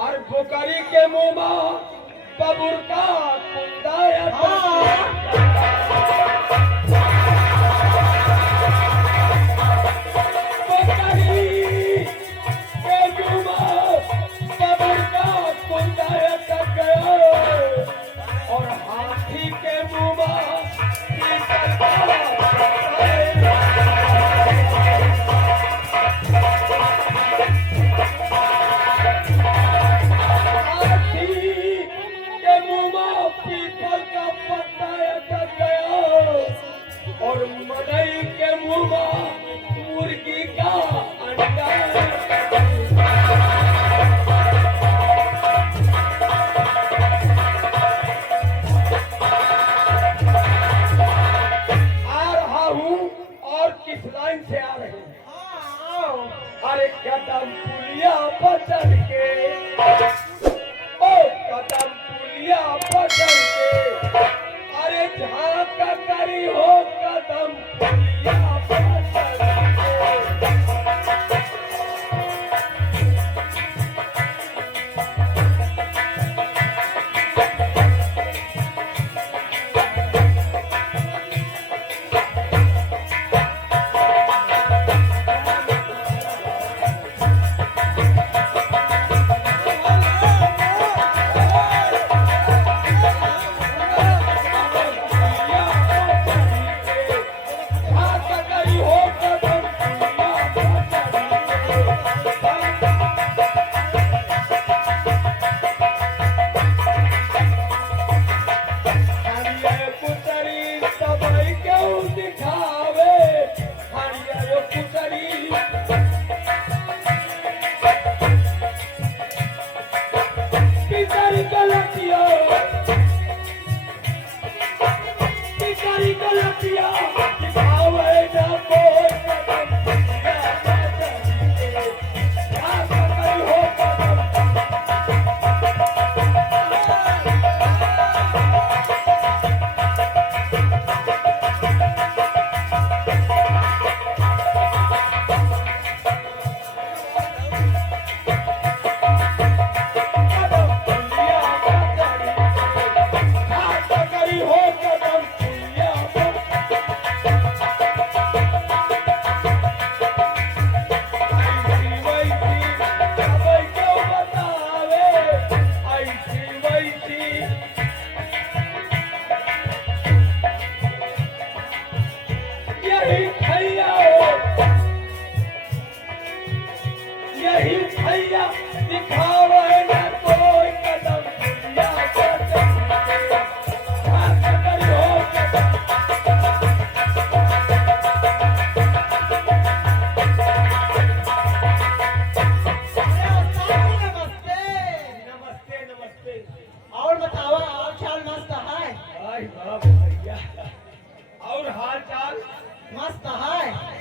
और बुकरी के मुंह में बबुर का कुंदाया और हाथी के मुंह में पीपल का पत्ता अटक गया और मदई के मुंह में मुर्गी का अंडा। किस लाइन से आ रहे हैं? अरे कदम पुलिया बचल के, ओ कदम पुलिया बचल के, अरे झांका करी हो कदम पुलिया बचल के।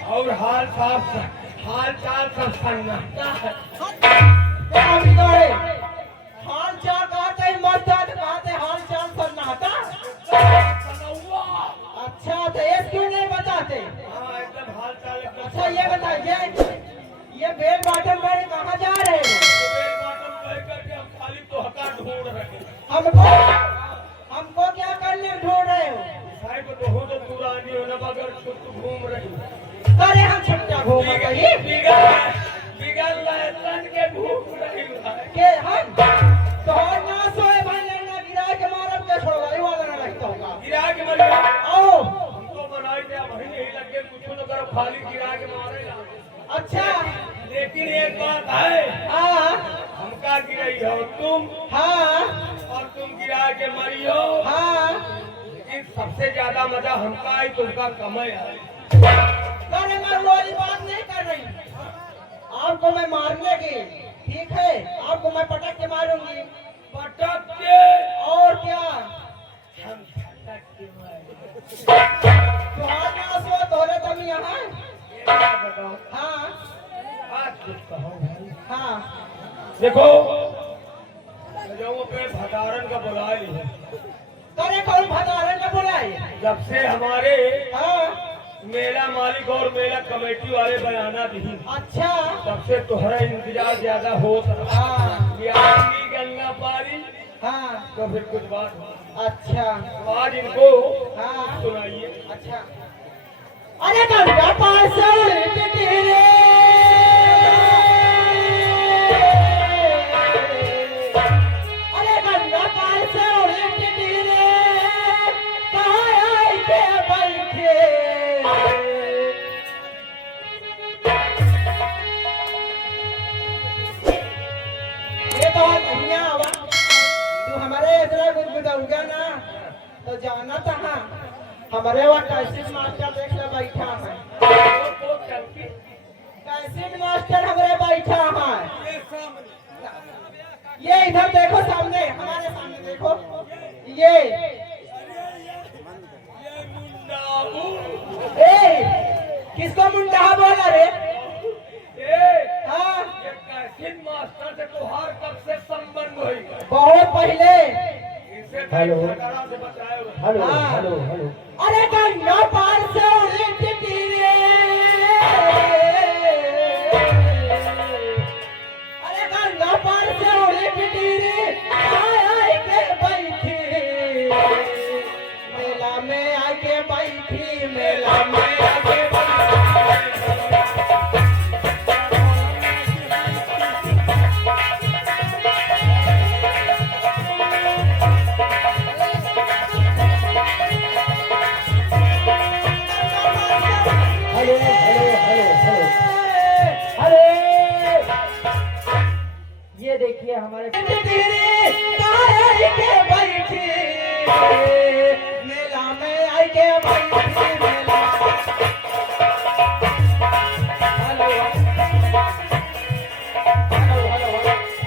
और हाल चाल सब सन्नाटा है। हाल चाल कहते हैं मस्त कहते हाल चाल सन्नाटा। अच्छा तो ये क्यों नहीं बताते? एकदम हाल चाल। अच्छा ये बताइए ये बेल बॉटम में कहाँ जा रहे हो? बेल बॉटम कह करके हम खाली तो हका ढूंढ रहे हैं। हमको क्या करने ढूंढ रहे हो? साहब तो हो तो पुरानी हो ना मगर छुट्टी घूम रही। अरे हम छुट्टा घूम रही बिगल लहसन के घूम रही के हम तो ना सोए भाई ना गिरा के मारब के छोड़ गई वाला ना रहता होगा गिरा के मर आओ हमको बनाई दे भाई नहीं लगे कुछ तो करो खाली गिरा के मारे ला। अच्छा लेकिन एक बात है। हाँ हमका गिराई हो तुम। हाँ और तुम गिरा के मरी हो। हाँ लेकिन सबसे ज्यादा मजा हमका है तुमका कमाई है। अरे मैं वाली बात नहीं कर रही। आपको मैं मारने की ठीक है आपको मैं पटक के मारूंगी। पटक के और क्या हम पटक के मारेंगे। तुम्हारा सो धोले तुम यहाँ बताओ। हाँ बात कुछ कहो भाई। हाँ देखो जो पे भटारन का बुलाई है। करे कौन भटारन का बुलाई? जब से हमारे हाँ मेला मालिक और मेला कमेटी वाले बयाना दी। अच्छा सबसे तोहरा इंतजार ज्यादा होता। हाँ ये आएंगी गंगा पारी हाँ तो फिर कुछ बात हो। अच्छा तो आज इनको हाँ सुनाइए। अच्छा अरे गंगा पार से उलट तेरे अरे गंगा पार से उलट तेरे कहाँ आए के बैठे ये बहुत बढ़िया हुआ तू हमारे इतना गुदगुदाऊंगा ना तो जाना कहाँ हमारे वहाँ कैसे मास्टर देख ले बैठा है तो चलती कैसे मास्टर हमारे बैठा है ये इधर देखो सामने हमारे सामने देखो ये मुंडाऊ। ए किसको मुंडा बोला रे ए, हाँ ये कैसे मास्टर से तोहार कब से संबंध हुई? बहुत पहले इनसे हेलो। झगड़ा से बचाए हो। हेलो हाँ। हेलो हेलो अरे गंगा पार से उलट तीरे अरे गंगा पार से उलट तीरे आए आए के बैठी मेला में आके बैठी मेला में आके हेलो हेलो हेलो हेलो बैठी अरे ये देखिए हमारे मेला में आई के बैठी मेला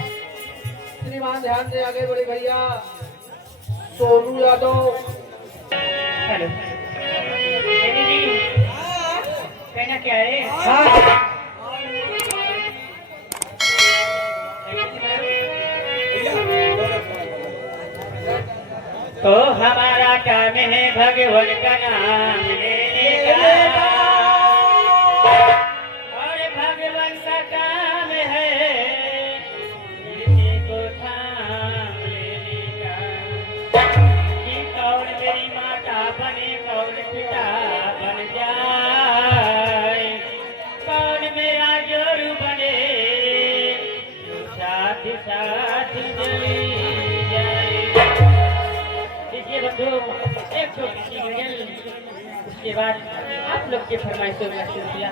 श्रीमान ध्यान से आगे बढ़े भैया सोनू यादव हेलो जी कहना क्या है हाँ तो हमारा काम है भगवान का नाम लेने का और भगवान का काम है किसी को थाम लेने का कि कौन मेरी माता बने कौन पिता बन जाए कौन मेरा जोरू बने जो साथ साथ चली जाए। देखिए बंधु एक छोटी सी गजल उसके बाद आप लोग के फरमाइशों का सिलसिला